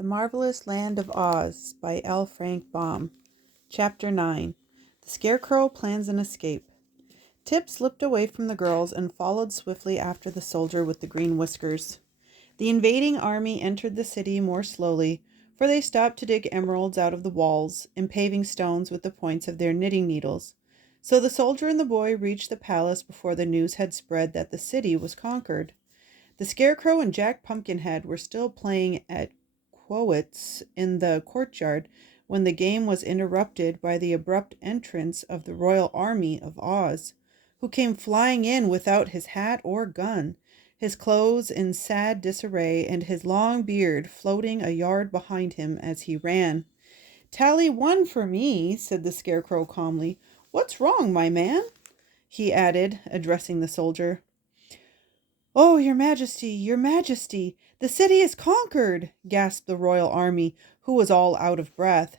The Marvelous Land of Oz by L. Frank Baum. Chapter 9. The Scarecrow Plans an Escape. Tip slipped away from the girls and followed swiftly after the soldier with the green whiskers. The invading army entered the city more slowly, for they stopped to dig emeralds out of the walls, impaving stones with the points of their knitting needles. So the soldier and the boy reached the palace before the news had spread that the city was conquered. The Scarecrow and Jack Pumpkinhead were still playing at quoits in the courtyard when the game was interrupted by the abrupt entrance of the Royal Army of Oz, who came flying in without his hat or gun, his clothes in sad disarray, and his long beard floating a yard behind him as he ran. "Tally 1 for me," said the Scarecrow calmly. "What's wrong, my man?" he added, addressing the soldier. "Oh, your majesty, the city is conquered," gasped the royal army, who was all out of breath.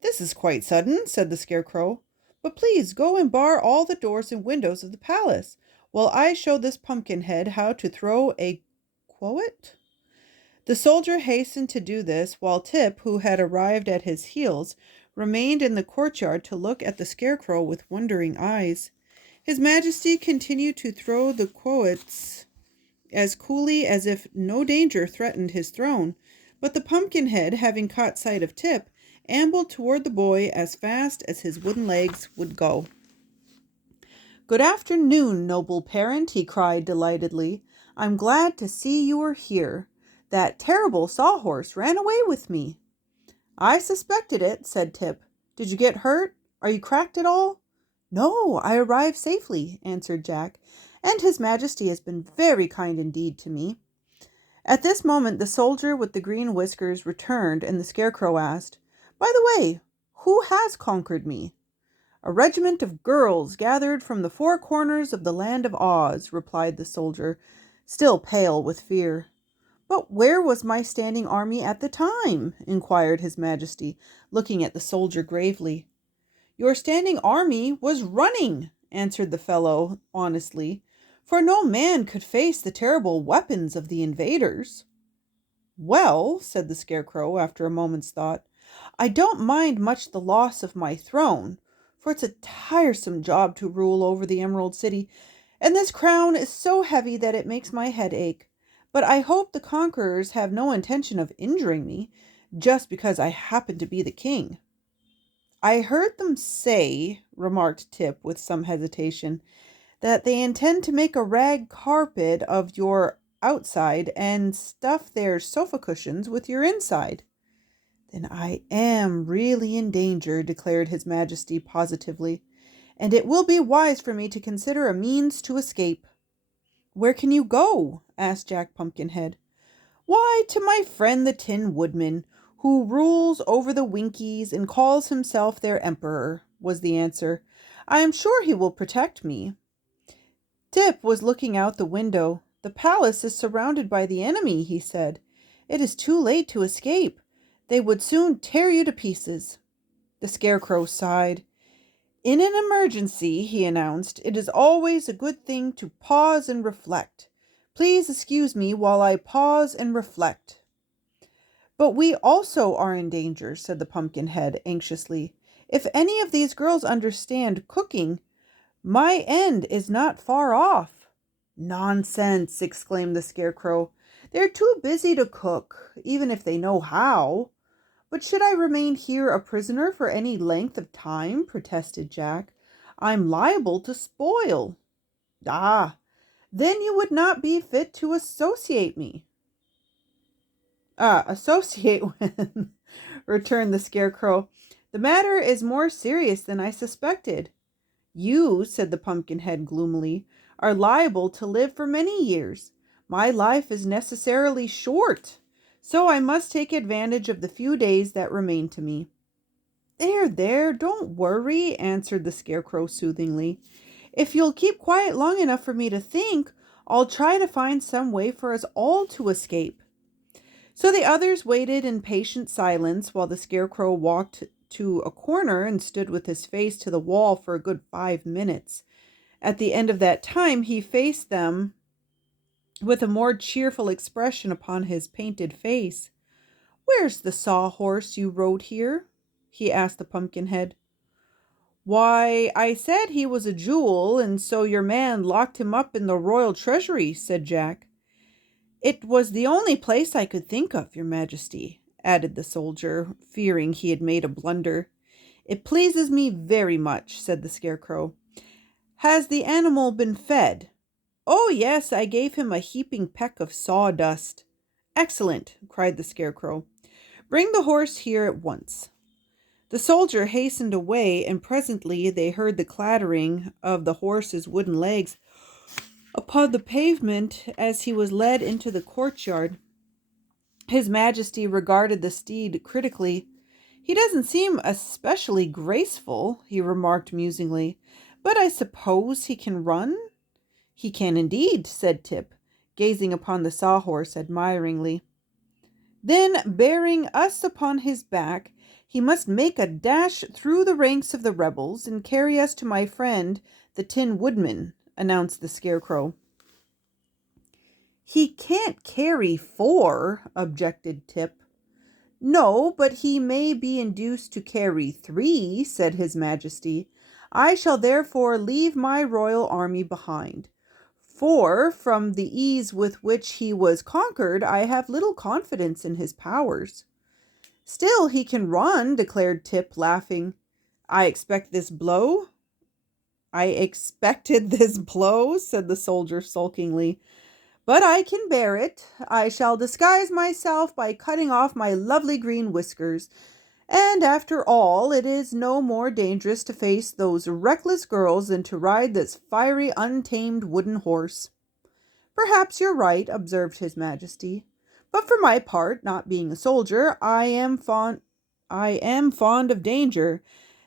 "This is quite sudden," said the Scarecrow, "but please go and bar all the doors and windows of the palace, while I show this Pumpkinhead how to throw a quoit." The soldier hastened to do this, while Tip, who had arrived at his heels, remained in the courtyard to look at the Scarecrow with wondering eyes. His Majesty continued to throw the quoits as coolly as if no danger threatened his throne, but the Pumpkinhead, having caught sight of Tip, ambled toward the boy as fast as his wooden legs would go. "Good afternoon, noble parent," he cried delightedly. "I'm glad to see you are here. That terrible sawhorse ran away with me." "I suspected it," said Tip. "Did you get hurt? Are you cracked at all?" "No, I arrived safely," answered Jack, "and His Majesty has been very kind indeed to me." At this moment the soldier with the green whiskers returned, and the Scarecrow asked, "By the way, who has conquered me?" "A regiment of girls gathered from the four corners of the land of Oz," replied the soldier, still pale with fear. "But where was my standing army at the time?" inquired His Majesty, looking at the soldier gravely. "Your standing army was running," answered the fellow honestly, "for no man could face the terrible weapons of the invaders." "Well," said the Scarecrow after a moment's thought, "I don't mind much the loss of my throne, for it's a tiresome job to rule over the Emerald City, and this crown is so heavy that it makes my head ache. But I hope the conquerors have no intention of injuring me, just because I happen to be the king." "I heard them say," remarked Tip with some hesitation, "that they intend to make a rag carpet of your outside and stuff their sofa cushions with your inside." "Then I am really in danger," declared His Majesty positively, "and it will be wise for me to consider a means to escape." "Where can you go?" asked Jack Pumpkinhead. "Why, to my friend the Tin Woodman, who rules over the Winkies and calls himself their emperor," was the answer. "I am sure he will protect me." Tip was looking out the window. "The palace is surrounded by the enemy," he said. "It is too late to escape. They would soon tear you to pieces." The Scarecrow sighed. "In an emergency," he announced, "it is always a good thing to pause and reflect. Please excuse me while I pause and reflect." "But we also are in danger," said the Pumpkinhead anxiously. "If any of these girls understand cooking, my end is not far off." "Nonsense!" exclaimed the Scarecrow. "They're too busy to cook, even if they know how." "But should I remain here a prisoner for any length of time?" protested Jack. "I'm liable to spoil." "Ah, then you would not be fit to associate me." "Associate with," returned the Scarecrow. "The matter is more serious than I suspected." "You," said the Pumpkinhead gloomily, "are liable to live for many years. My life is necessarily short, so I must take advantage of the few days that remain to me." There, don't worry," answered the Scarecrow soothingly. "If you'll keep quiet long enough for me to think, I'll try to find some way for us all to escape." So the others waited in patient silence while the Scarecrow walked to a corner and stood with his face to the wall for a good 5 minutes. At the end of that time, he faced them with a more cheerful expression upon his painted face. "Where's the sawhorse you rode here?" he asked the Pumpkinhead. "Why, I said he was a jewel, and so your man locked him up in the royal treasury," said Jack. "It was the only place I could think of, your Majesty," added the soldier, fearing he had made a blunder. "It pleases me very much," said the Scarecrow. "Has the animal been fed?" "Oh, yes, I gave him a heaping peck of sawdust." "Excellent," cried the Scarecrow. "Bring the horse here at once." The soldier hastened away, and presently they heard the clattering of the horse's wooden legs upon the pavement as he was led into the courtyard. His Majesty regarded the steed critically. "He doesn't seem especially graceful," he remarked musingly, "but I suppose he can run?" "He can indeed," said Tip, gazing upon the sawhorse admiringly. "Then, bearing us upon his back, he must make a dash through the ranks of the rebels and carry us to my friend, the Tin Woodman," announced the Scarecrow. "He can't carry 4, objected Tip. "No, but he may be induced to carry 3, said His Majesty. "I shall therefore leave my royal army behind. For, from the ease with which he was conquered, I have little confidence in his powers." "Still, he can run," declared Tip, laughing. I expected this blow," said the soldier sulkingly. "But I can bear it. I shall disguise myself by cutting off my lovely green whiskers. And after all, it is no more dangerous to face those reckless girls than to ride this fiery, untamed wooden horse." "Perhaps you're right," observed His Majesty. "But for my part, not being a soldier, I am fond of danger.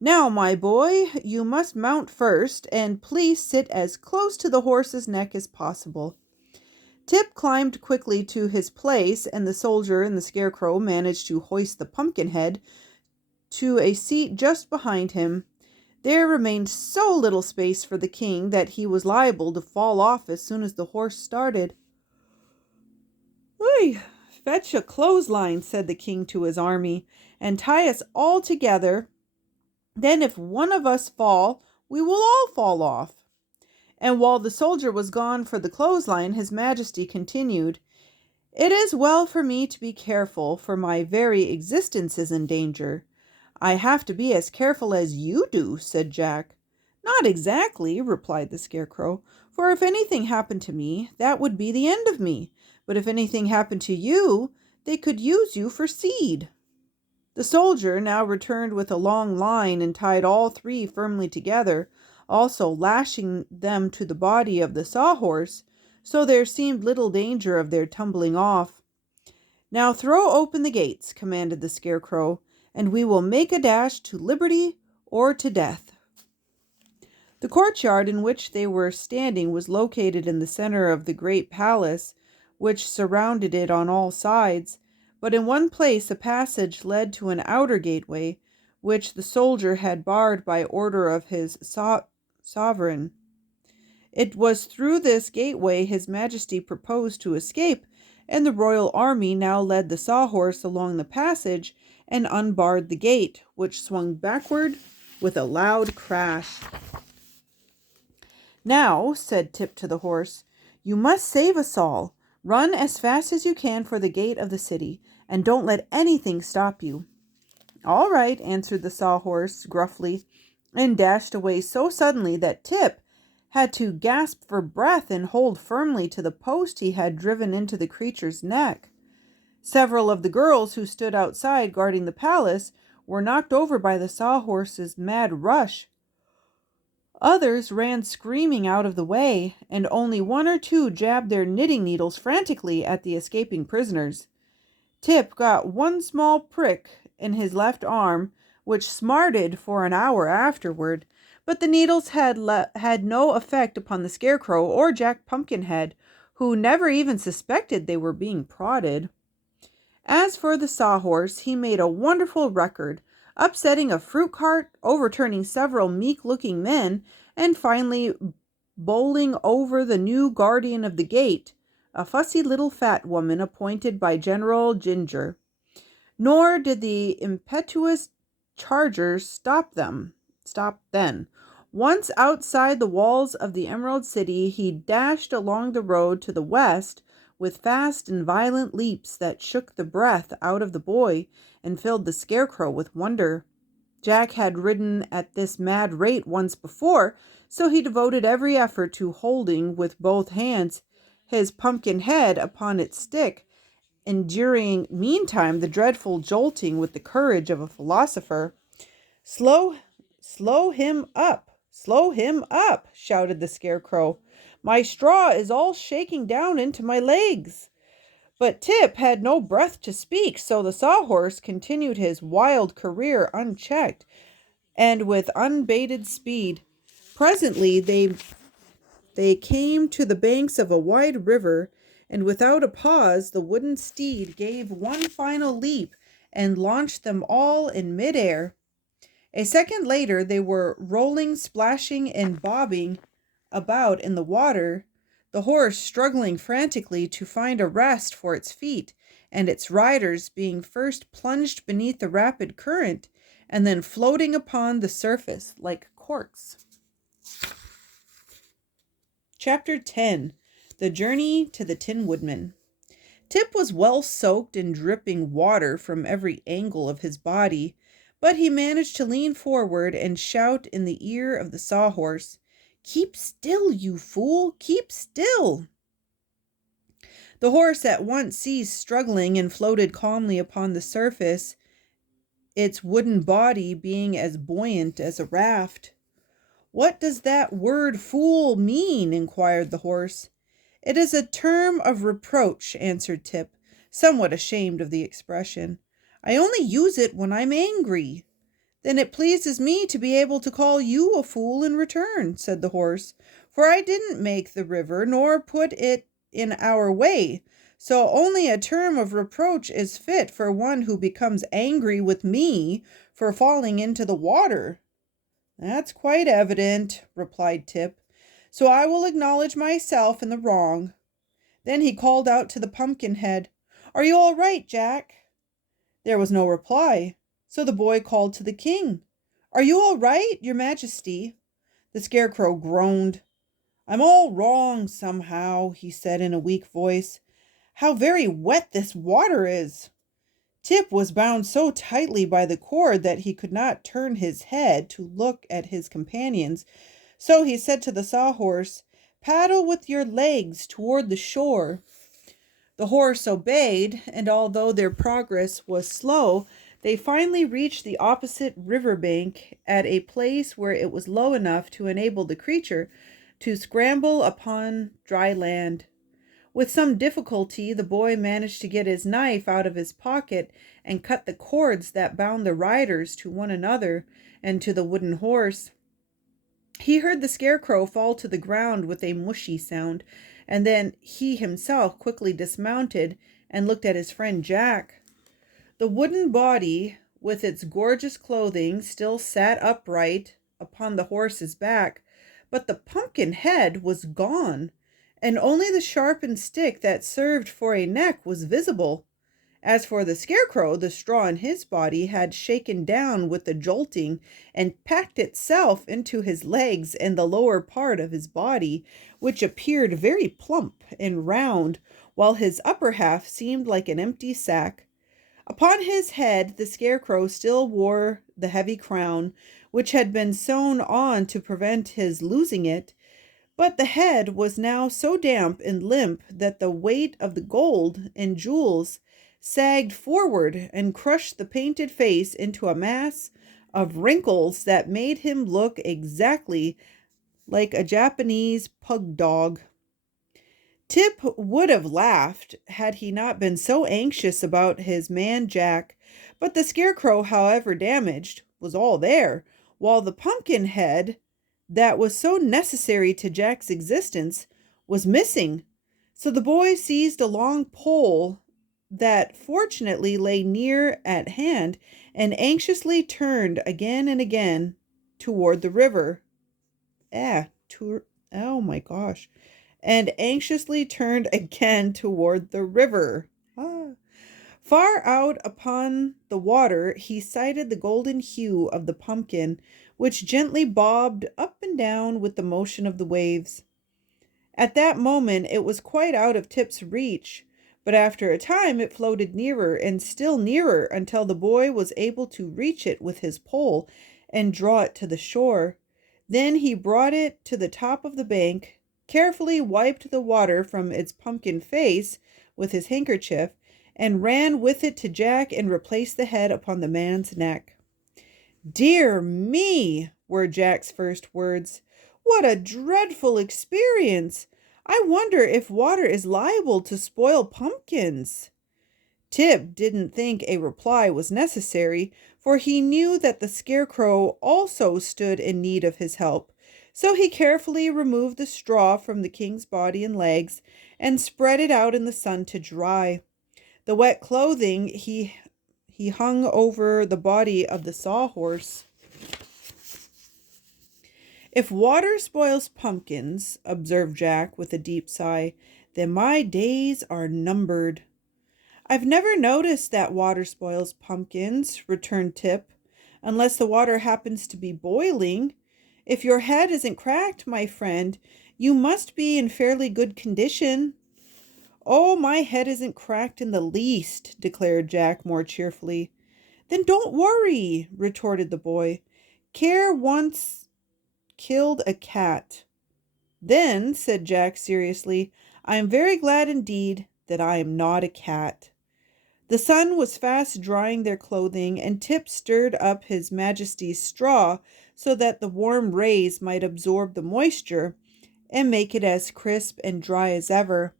Now, my boy, you must mount first, and please sit as close to the horse's neck as possible." Tip climbed quickly to his place, and the soldier and the Scarecrow managed to hoist the Pumpkinhead to a seat just behind him. There remained so little space for the king that he was liable to fall off as soon as the horse started. "Oy, fetch a clothesline," said the king to his army, "and tie us all together. Then if one of us fall, we will all fall off." And while the soldier was gone for the clothesline, His Majesty continued, "It is well for me to be careful, for my very existence is in danger." "I have to be as careful as you do," said Jack. "Not exactly," replied the Scarecrow, "for if anything happened to me, that would be the end of me. But if anything happened to you, they could use you for seed." The soldier now returned with a long line and tied all 3 firmly together, also lashing them to the body of the sawhorse, so there seemed little danger of their tumbling off. "Now throw open the gates," commanded the Scarecrow, "and we will make a dash to liberty or to death." The courtyard in which they were standing was located in the center of the great palace, which surrounded it on all sides, but in one place a passage led to an outer gateway, which the soldier had barred by order of his sovereign. It was through this gateway His Majesty proposed to escape, and the royal army now led the sawhorse along the passage and unbarred the gate, which swung backward with a loud crash. "Now," said Tip to the horse, "you must save us all. Run as fast as you can for the gate of the city, and don't let anything stop you." "All right," answered the sawhorse gruffly, and dashed away so suddenly that Tip had to gasp for breath and hold firmly to the post he had driven into the creature's neck. Several of the girls who stood outside guarding the palace were knocked over by the sawhorse's mad rush. Others ran screaming out of the way, and only 1 or 2 jabbed their knitting needles frantically at the escaping prisoners. Tip got 1 small prick in his left arm, which smarted for an hour afterward, but the needles had no effect upon the Scarecrow or Jack Pumpkinhead, who never even suspected they were being prodded. As for the sawhorse, he made a wonderful record, upsetting a fruit cart, overturning several meek-looking men, and finally bowling over the new guardian of the gate, a fussy little fat woman appointed by General Ginger. nor did the impetuous chargers stop then. Once outside the walls of the Emerald City, he dashed along the road to the west with fast and violent leaps that shook the breath out of the boy and filled the Scarecrow with wonder. Jack had ridden at this mad rate once before, so he devoted every effort to holding with both hands his pumpkin head upon its stick, enduring meantime the dreadful jolting with the courage of a philosopher. Slow him up, shouted the Scarecrow. My straw is all shaking down into my legs. But Tip had no breath to speak, so the Sawhorse continued his wild career unchecked and with unabated speed. Presently they came to the banks of a wide river, and without a pause the wooden steed gave one final leap and launched them all in midair. A second later they were rolling, splashing, and bobbing about in the water, the horse struggling frantically to find a rest for its feet, and its riders being first plunged beneath the rapid current and then floating upon the surface like corks. Chapter 10. The Journey to the Tin Woodman. Tip was well soaked and dripping water from every angle of his body, but he managed to lean forward and shout in the ear of the Sawhorse, "Keep still, you fool! Keep still!" The horse at once ceased struggling and floated calmly upon the surface, its wooden body being as buoyant as a raft. "What does that word fool mean?" inquired the horse. "It is a term of reproach," answered Tip, somewhat ashamed of the expression. "I only use it when I'm angry." "Then it pleases me to be able to call you a fool in return," said the horse, "for I didn't make the river nor put it in our way, so only a term of reproach is fit for one who becomes angry with me for falling into the water." "That's quite evident," replied Tip, "so I will acknowledge myself in the wrong." Then he called out to the Pumpkinhead, "Are you all right, Jack?" There was no reply, so the boy called to the king, "Are you all right, your majesty?" The Scarecrow groaned. "I'm all wrong somehow," he said in a weak voice. "How very wet this water is!" Tip was bound so tightly by the cord that he could not turn his head to look at his companions, so he said to the Sawhorse, "Paddle with your legs toward the shore." The horse obeyed, and although their progress was slow, they finally reached the opposite river bank at a place where it was low enough to enable the creature to scramble upon dry land. With some difficulty, the boy managed to get his knife out of his pocket and cut the cords that bound the riders to one another and to the wooden horse. He heard the Scarecrow fall to the ground with a mushy sound, and then he himself quickly dismounted and looked at his friend Jack. The wooden body, with its gorgeous clothing, still sat upright upon the horse's back, but the pumpkin head was gone, and only the sharpened stick that served for a neck was visible. As for the Scarecrow, the straw in his body had shaken down with the jolting and packed itself into his legs and the lower part of his body, which appeared very plump and round, while his upper half seemed like an empty sack. Upon his head the Scarecrow still wore the heavy crown, which had been sewn on to prevent his losing it, but the head was now so damp and limp that the weight of the gold and jewels sagged forward and crushed the painted face into a mass of wrinkles that made him look exactly like a Japanese pug dog. Tip would have laughed had he not been so anxious about his man Jack, but the Scarecrow, however damaged, was all there, while the pumpkin head that was so necessary to Jack's existence was missing. So the boy seized a long pole that fortunately lay near at hand and anxiously turned again and again toward the river. Oh my gosh. And anxiously turned again toward the river. Far out upon the water he sighted the golden hue of the pumpkin, which gently bobbed up and down with the motion of the waves. At that moment it was quite out of Tip's reach, but after a time it floated nearer and still nearer until the boy was able to reach it with his pole and draw it to the shore. Then he brought it to the top of the bank, carefully wiped the water from its pumpkin face with his handkerchief, and ran with it to Jack and replaced the head upon the man's neck. "Dear me," were Jack's first words. "What a dreadful experience! I wonder if water is liable to spoil pumpkins." Tip didn't think a reply was necessary, for he knew that the Scarecrow also stood in need of his help. So he carefully removed the straw from the king's body and legs and spread it out in the sun to dry. The wet clothing he hung over the body of the Sawhorse. "If water spoils pumpkins," observed Jack with a deep sigh, "then my days are numbered." "I've never noticed that water spoils pumpkins," returned Tip, "unless the water happens to be boiling. If your head isn't cracked, my friend, you must be in fairly good condition." "Oh, my head isn't cracked in the least," declared Jack more cheerfully. "Then don't worry," retorted the boy. "Care once killed a cat." "Then," said Jack seriously, "I am very glad indeed that I am not a cat." The sun was fast drying their clothing, and Tip stirred up His Majesty's straw so that the warm rays might absorb the moisture and make it as crisp and dry as ever.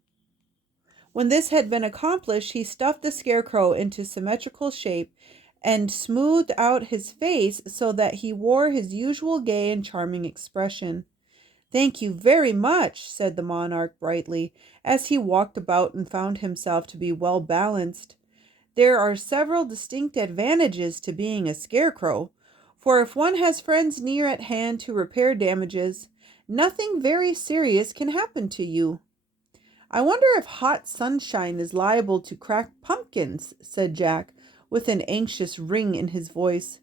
When this had been accomplished, he stuffed the Scarecrow into symmetrical shape and smoothed out his face so that he wore his usual gay and charming expression. "Thank you very much," said the monarch brightly, as he walked about and found himself to be well balanced. "There are several distinct advantages to being a Scarecrow, for if one has friends near at hand to repair damages, nothing very serious can happen to you." "I wonder if hot sunshine is liable to crack pumpkins," said Jack, with an anxious ring in his voice.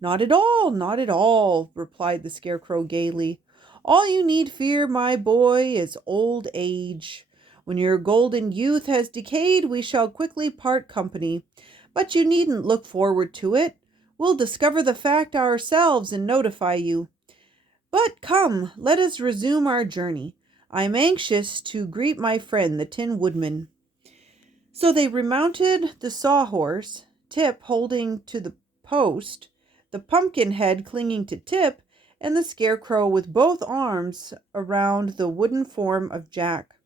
"Not at all, not at all," replied the Scarecrow gaily. "All you need fear, my boy, is old age. When your golden youth has decayed, we shall quickly part company. But you needn't look forward to it. We'll discover the fact ourselves and notify you. But come, let us resume our journey. I am anxious to greet my friend, the Tin Woodman." So they remounted the Sawhorse, Tip holding to the post, the Pumpkinhead clinging to Tip, and the Scarecrow with both arms around the wooden form of Jack.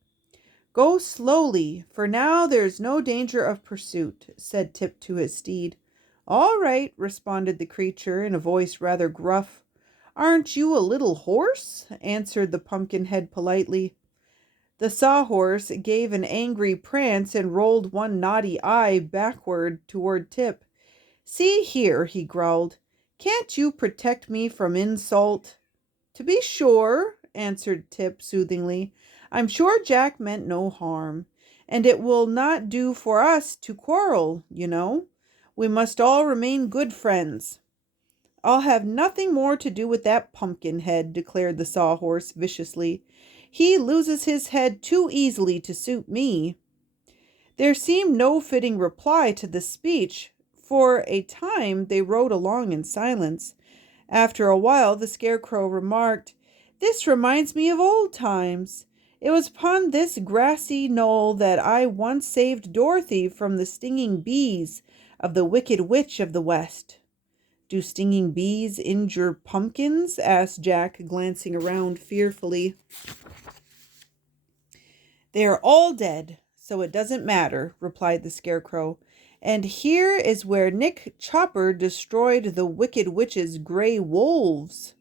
"Go slowly, for now there is no danger of pursuit," said Tip to his steed. "All right," responded the creature in a voice rather gruff. "Aren't you a little horse?" answered the Pumpkinhead politely. The Sawhorse gave an angry prance and rolled one naughty eye backward toward Tip. "See here," he growled, "can't you protect me from insult?" "To be sure," answered Tip soothingly. "I'm sure Jack meant no harm, and it will not do for us to quarrel, you know. We must all remain good friends." "I'll have nothing more to do with that Pumpkinhead," declared the Sawhorse viciously. "He loses his head too easily to suit me." There seemed no fitting reply to this speech. For a time they rode along in silence. After a while the Scarecrow remarked, "This reminds me of old times. It was upon this grassy knoll that I once saved Dorothy from the stinging bees of the Wicked Witch of the West." "Do stinging bees injure pumpkins?" asked Jack, glancing around fearfully. "They are all dead, so it doesn't matter," replied the Scarecrow. "And here is where Nick Chopper destroyed the Wicked Witch's gray wolves."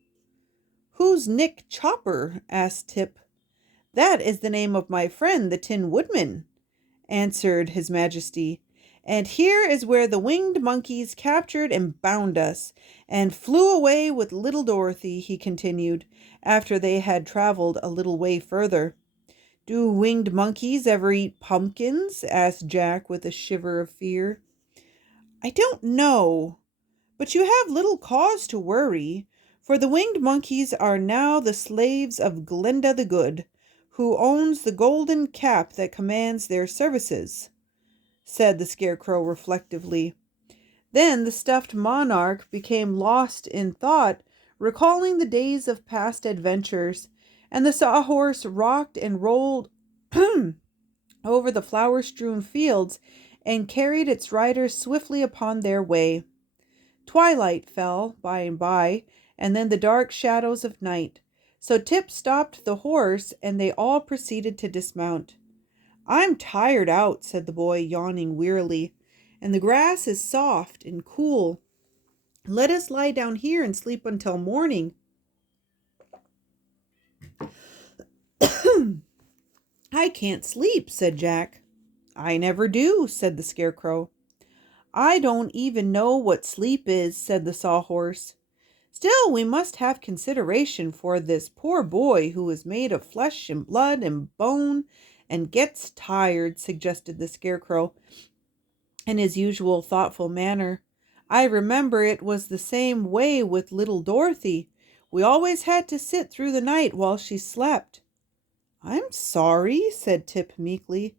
"Who's Nick Chopper?" asked Tip. "That is the name of my friend, the Tin Woodman," answered His Majesty. "And here is where the winged monkeys captured and bound us, and flew away with little Dorothy," he continued, after they had traveled a little way further. Do winged monkeys ever eat pumpkins? Asked Jack with a shiver of fear. I don't know, but you have little cause to worry, for the winged monkeys are now the slaves of Glinda the Good, who owns the golden cap that commands their services, said the Scarecrow reflectively. Then the stuffed monarch became lost in thought, recalling the days of past adventures, and the Sawhorse rocked and rolled over the flower-strewn fields and carried its riders swiftly upon their way. Twilight fell by and by, and then the dark shadows of night. So Tip stopped the horse, and they all proceeded to dismount. I'm tired out, said the boy, yawning wearily, and the grass is soft and cool. Let us lie down here and sleep until morning. I can't sleep, said Jack. I never do, said the Scarecrow. I don't even know what sleep is, said the Sawhorse. Still, we must have consideration for this poor boy who is made of flesh and blood and bone and gets tired, suggested the Scarecrow in his usual thoughtful manner. I remember it was the same way with little Dorothy. We always had to sit through the night while she slept. I'm sorry, said Tip meekly,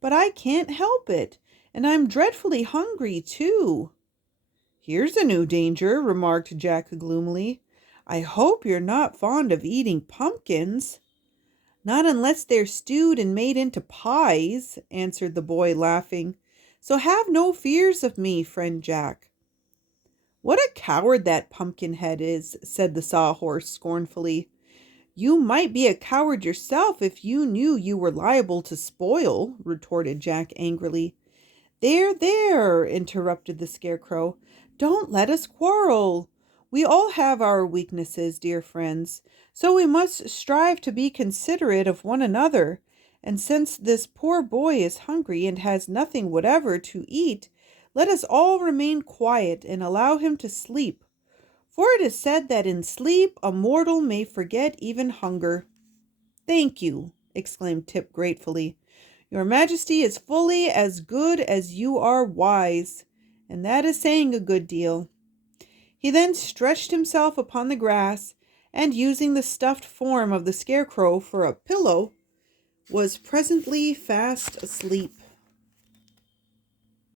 but I can't help it, and I'm dreadfully hungry, too. Here's a new danger, remarked Jack gloomily. I hope you're not fond of eating pumpkins. Not unless they're stewed and made into pies, answered the boy, laughing. So have no fears of me, friend Jack. What a coward that Pumpkinhead is, said the Sawhorse scornfully. You might be a coward yourself if you knew you were liable to spoil, retorted Jack angrily. There, there, interrupted the Scarecrow. Don't let us quarrel. We all have our weaknesses, dear friends, so we must strive to be considerate of one another. And since this poor boy is hungry and has nothing whatever to eat, let us all remain quiet and allow him to sleep. For it is said that in sleep a mortal may forget even hunger. Thank you, exclaimed Tip gratefully. Your Majesty is fully as good as you are wise, and that is saying a good deal. He then stretched himself upon the grass, and using the stuffed form of the Scarecrow for a pillow, was presently fast asleep.